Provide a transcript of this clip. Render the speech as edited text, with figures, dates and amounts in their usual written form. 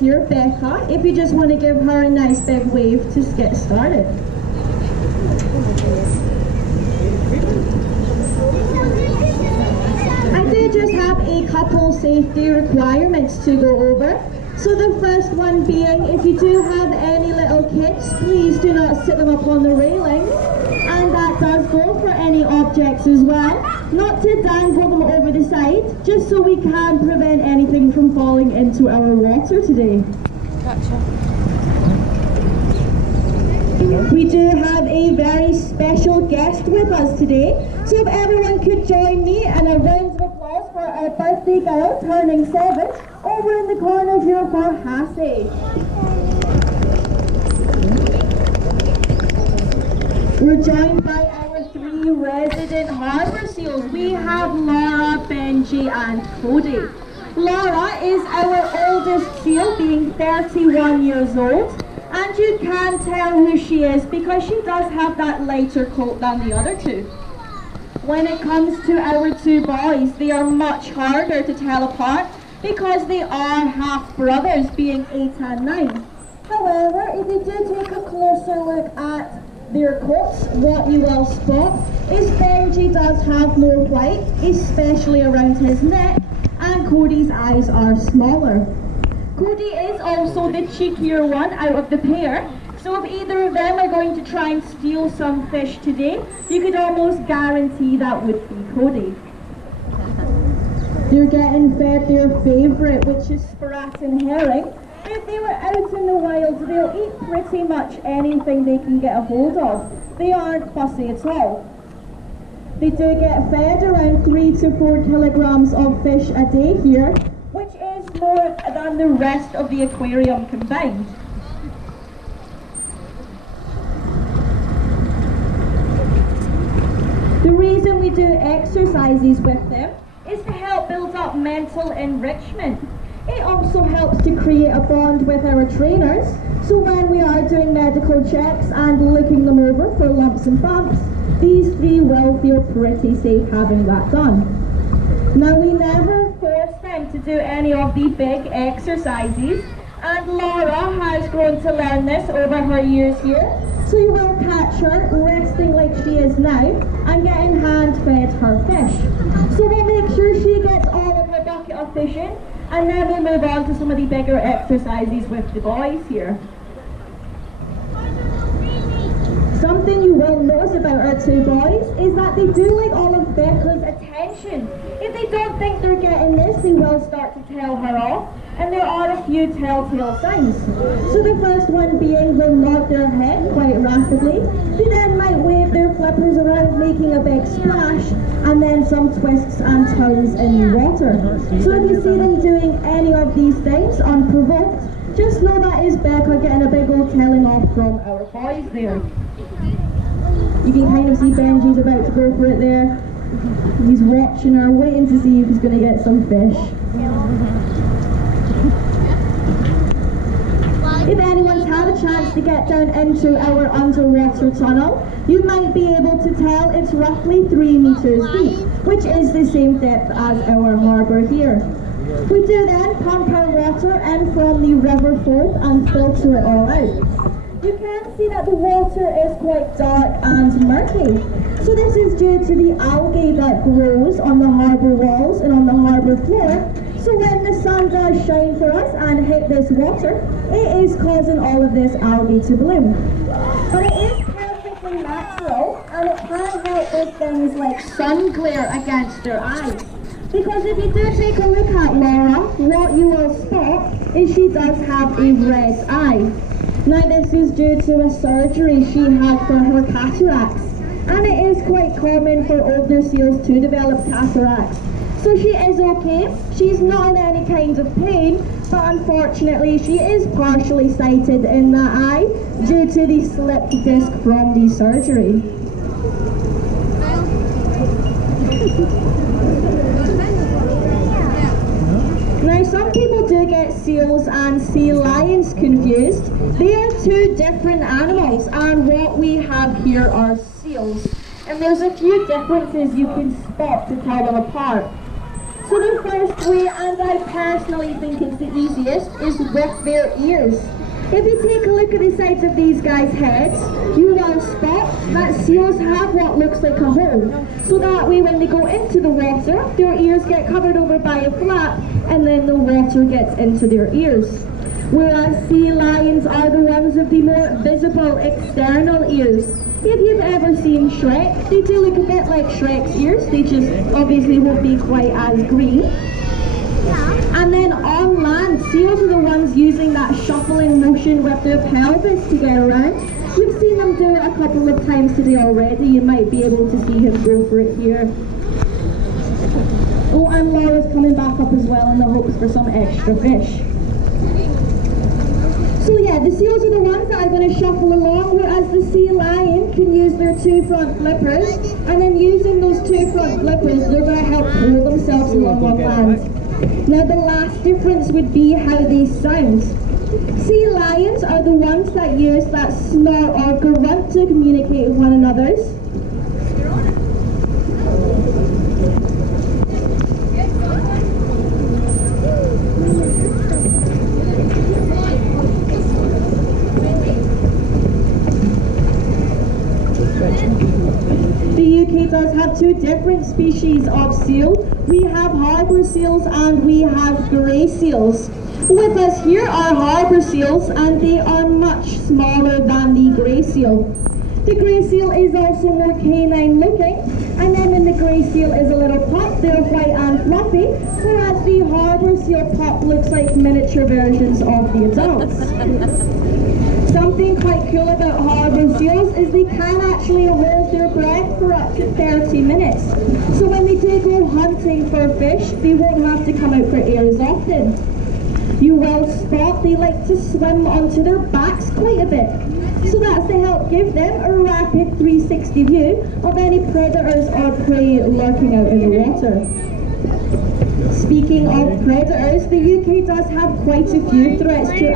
Here, Becca, if you just want to give her a nice big wave to get started. I do just have a couple safety requirements to go over. So the first one being, if you do have any little kids, please do not sit them up on the railings. And that does go for any objects as well. Not to dangle them over the side, just so we can prevent anything from falling into our water today. Gotcha. We do have a very special guest with us today. So if everyone could join me in a round of applause for our birthday girl turning 7, over in the corner here for Hassie. We're joined by our 3 resident harbour seals. We have Laura, Benji and Cody. Laura is our oldest seal, being 31 years old. And you can tell who she is because she does have that lighter coat than the other 2. When it comes to our 2 boys, they are much harder to tell apart because they are half brothers, being 8 and 9. However, if you do take a closer look at their coats, what you will spot is Benji does have more white, especially around his neck, and Cody's eyes are smaller. Cody is also the cheekier one out of the pair, so if either of them are going to try and steal some fish today, you could almost guarantee that would be Cody. They're getting fed their favourite, which is sprat and herring. If they were out in the wild, they'll eat pretty much anything they can get a hold of. They aren't fussy at all. They do get fed around 3 to 4 kilograms of fish a day here, which is more than the rest of the aquarium combined. The reason we do exercises with them is to help build up mental enrichment. It also helps to create a bond with our trainers, so when we are doing medical checks and looking them over for lumps and bumps, these 3 will feel pretty safe having that done. Now, we never force them to do any of the big exercises, and Laura has grown to learn this over her years here, so you will catch her resting like she is now and getting hand-fed her fish. So we'll make sure she gets all of her bucket of fish in, and then we'll move on to some of the bigger exercises with the boys here. Something you will notice about our 2 boys is that they do like all of Becca's attention. If they don't think they're getting this, they will start to tell her off, and there are a few telltale signs. So the first one being they'll nod their head quite rapidly. They then might wave their flippers around, making a big splash, and then some twists and turns in the water. So if you see them doing any of these things unprovoked, just know that is Becca getting a big old telling off from our boys there. You can kind of see Benji's about to go for it there. He's watching her, waiting to see if he's going to get some fish. If anyone's had a chance to get down into our underwater tunnel, you might be able to tell it's roughly 3 meters deep, which is the same depth as our harbour here. We do then pump our water in from the river Forth and filter it all out. You can see that the water is quite dark and murky. So this is due to the algae that grows on the harbour walls and on the harbour floor. So when the sun does shine for us and hit this water, it is causing all of this algae to bloom. But it is perfectly natural, and it can help with things like sun glare against our eyes. Because if you do take a look at Laura, what you will spot is she does have a red eye. Now this is due to a surgery she had for her cataracts, and it is quite common for older seals to develop cataracts. So she is okay, she's not in any kind of pain, but unfortunately she is partially sighted in that eye due to the slipped disc from the surgery. Now some people do get seals and sea lions confused. They are two different animals, and what we have here are seals. And there's a few differences you can spot to tell them apart. So the first way, and I personally think it's the easiest, is with their ears. If you take a look at the sides of these guys' heads, you will spot that seals have what looks like a hole. So that way when they go into the water, their ears get covered over by a flap, and then the water gets into their ears. Whereas sea lions are the ones with the more visible external ears. If you've ever seen Shrek, they do look a bit like Shrek's ears, they just obviously won't be quite as green. And then on land, seals are the ones using that shuffling motion with their pelvis to get around. We've seen them do it a couple of times today already. You might be able to see him go for it here. Oh, and Laura's coming back up as well in the hopes for some extra fish. So yeah, the seals are the ones that are going to shuffle along, whereas the sea lion can use their two front flippers, and then using those two front flippers, they're going to help pull themselves along on land. Now the last difference would be how they sound. Sea lions are the ones that use that snort or grunt to communicate with one another. The UK does have two different species of seal. We have harbour seals and we have grey seals. With us here are harbour seals, and they are much smaller than the grey seal. The grey seal is also more canine looking, and then when the grey seal is a little pup, they're white and fluffy, whereas the harbour seal pup looks like miniature versions of the adults. Something quite cool about harbour seals is they can actually hold their breath for up to 30 minutes. So when they do go hunting for fish, they won't have to come out for air as often. You will spot they like to swim onto their backs quite a bit. So that's to help give them a rapid 360 view of any predators or prey lurking out in the water. Speaking of predators, the UK does have quite a few threats to